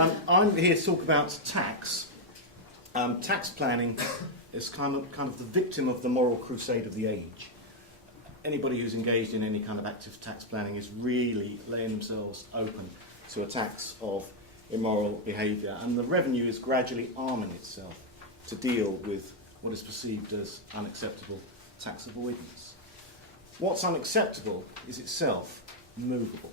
I'm here to talk about tax. Tax planning is kind of the victim of the moral crusade of the age. Anybody who's engaged in any kind of active tax planning is really laying themselves open to attacks of immoral behaviour, and the revenue is gradually arming itself to deal with what is perceived as unacceptable tax avoidance. What's unacceptable is itself movable.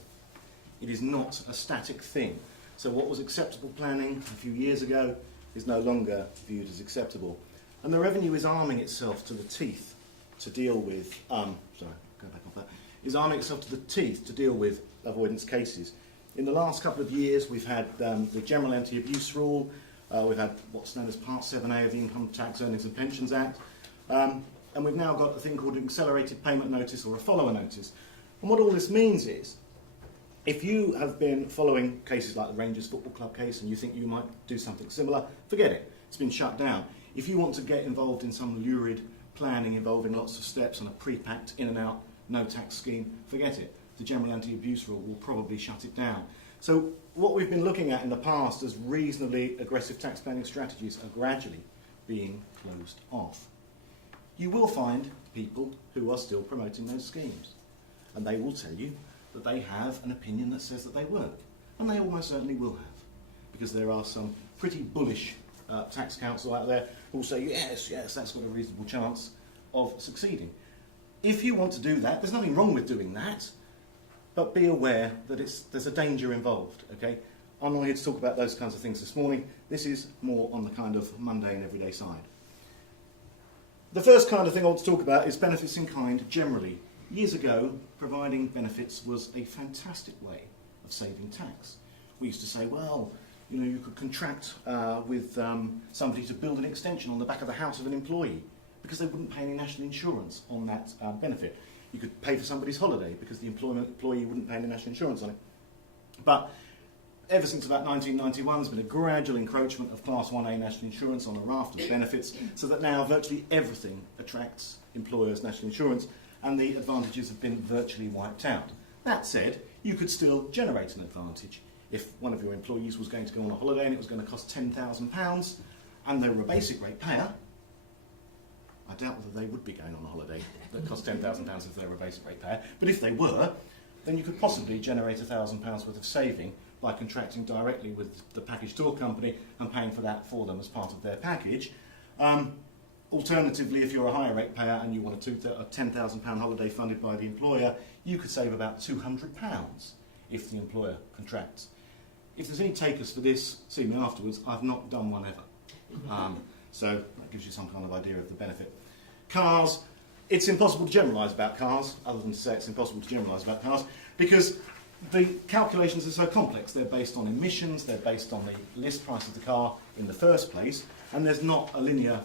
It is not a static thing. So what was acceptable planning a few years ago is no longer viewed as acceptable. And the revenue is arming itself to the teeth to deal with, is arming itself to the teeth to deal with avoidance cases. In the last couple of years, we've had the General Anti-Abuse Rule, we've had what's known as Part 7A of the Income Tax Earnings and Pensions Act, and we've now got a thing called an accelerated payment notice or a follower notice. And what all this means is, if you have been following cases like the Rangers Football Club case and you think you might do something similar, forget it. It's been shut down. If you want to get involved in some lurid planning involving lots of steps and a pre-packed in and out no tax scheme, forget it. The General Anti-Abuse Rule will probably shut it down. So what we've been looking at in the past as reasonably aggressive tax planning strategies are gradually being closed off. You will find people who are still promoting those schemes, and they will tell you that they have an opinion that says that they work. And they almost certainly will have, because there are some pretty bullish tax counsel out there who will say, yes, that's got a reasonable chance of succeeding. If you want to do that, there's nothing wrong with doing that, but be aware that there's a danger involved, okay? I'm not here to talk about those kinds of things this morning. This is more on the kind of mundane, everyday side. The first kind of thing I want to talk about is benefits in kind generally. Years ago, providing benefits was a fantastic way of saving tax. We used to say, well, you could contract with somebody to build an extension on the back of the house of an employee because they wouldn't pay any national insurance on that benefit. You could pay for somebody's holiday because the employee wouldn't pay any national insurance on it. But ever since about 1991, there's been a gradual encroachment of Class 1A national insurance on a raft of benefits, so that now virtually everything attracts employers' national insurance, and the advantages have been virtually wiped out. That said, you could still generate an advantage. If one of your employees was going to go on a holiday and it was going to cost £10,000 and they were a basic rate payer, I doubt whether they would be going on a holiday that cost £10,000 if they were a basic rate payer, but if they were, then you could possibly generate £1,000 worth of saving by contracting directly with the package tour company and paying for that for them as part of their package. Alternatively, if you're a higher rate payer and you want a £10,000 holiday funded by the employer, you could save about £200 if the employer contracts. If there's any takers for this, see me afterwards. I've not done one ever. So that gives you some kind of idea of the benefit. Cars, it's impossible to generalise about cars, other than to say it's impossible to generalise about cars, because the calculations are so complex. They're based on emissions, they're based on the list price of the car in the first place, and there's not a linear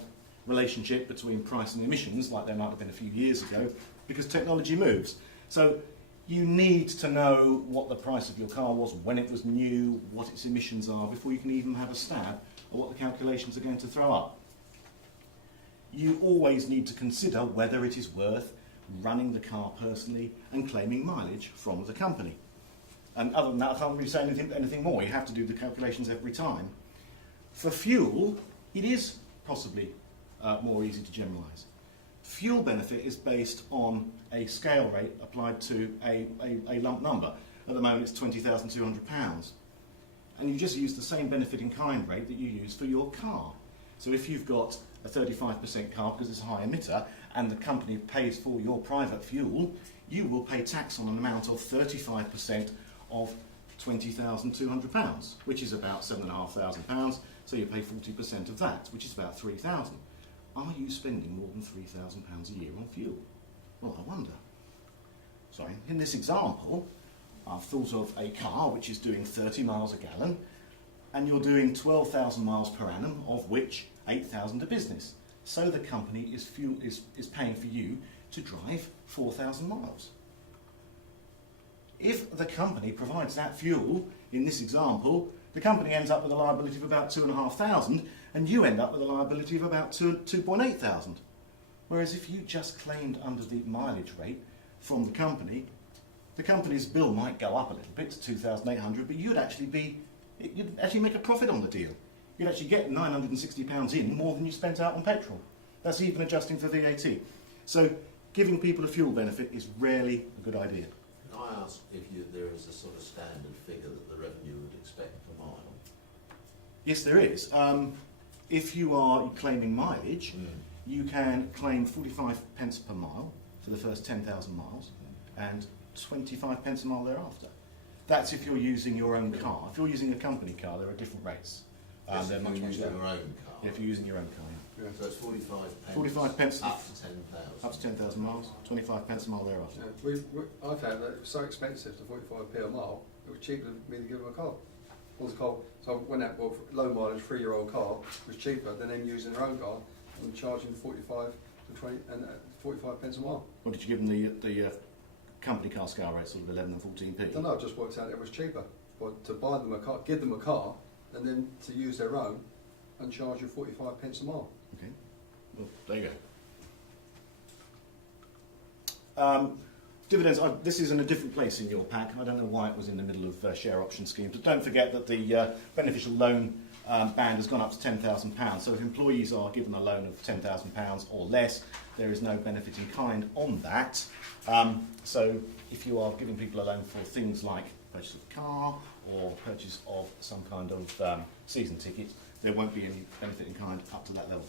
relationship between price and emissions like there might have been a few years ago, because technology moves. So you need to know what the price of your car was when it was new, what its emissions are, before you can even have a stab at what the calculations are going to throw up. You always need to consider whether it is worth running the car personally and claiming mileage from the company. And other than that, I can't really say anything more. You have to do the calculations every time. For fuel, it is possibly more easy to generalise. Fuel benefit is based on a scale rate applied to a lump number. At the moment it's £20,200. And you just use the same benefit in kind rate that you use for your car. So if you've got a 35% car because it's a high emitter and the company pays for your private fuel, you will pay tax on an amount of 35% of £20,200, which is about £7,500. So you pay 40% of that, which is about £3,000. Are you spending more than £3,000 a year on fuel? Well, I wonder. Sorry, in this example, I've thought of a car which is doing 30 miles a gallon, and you're doing 12,000 miles per annum, of which 8,000 are business. So the company is paying for you to drive 4,000 miles. If the company provides that fuel, in this example, the company ends up with a liability of about 2,500, and you end up with a liability of about 2,800. Whereas if you just claimed under the mileage rate from the company's bill might go up a little bit to 2,800, but you'd actually be you'd actually make a profit on the deal. You'd actually get £960 in more than you spent out on petrol. That's even adjusting for VAT. So giving people a fuel benefit is rarely a good idea. Can I ask if there is a sort of standard figure that the revenue would expect per mile? Yes, there is. If you are claiming mileage, you can claim 45 pence per mile for the first 10,000 miles and 25 pence a mile thereafter. That's if you're using your own car. If you're using a company car, there are different rates. Yes, they're if much you're more using lower. your own car. If you're using your own car, yeah. So it's 45 pence. 45 pence up to 10,000. Up to 10,000 miles, 25 pence a mile thereafter. Yeah, I found that it was so expensive, the 45p a mile, it was cheaper than me to give them a car. So I went out, bought a low mileage 3-year-old car, was cheaper than them using their own car and charging 45 to 20 and 45 pence a mile. What did you give them the company car scale rate, sort of 11 and 14p? I don't know, I just worked out it was cheaper. But to buy them a car, give them a car, and then to use their own and charge you 45 pence a mile. Okay, well, there you go. Dividends, this is in a different place in your pack. I don't know why it was in the middle of share option schemes, but don't forget that the beneficial loan band has gone up to £10,000. So if employees are given a loan of £10,000 or less, there is no benefit in kind on that. So if you are giving people a loan for things like purchase of a car or purchase of some kind of season ticket, there won't be any benefit in kind up to that level.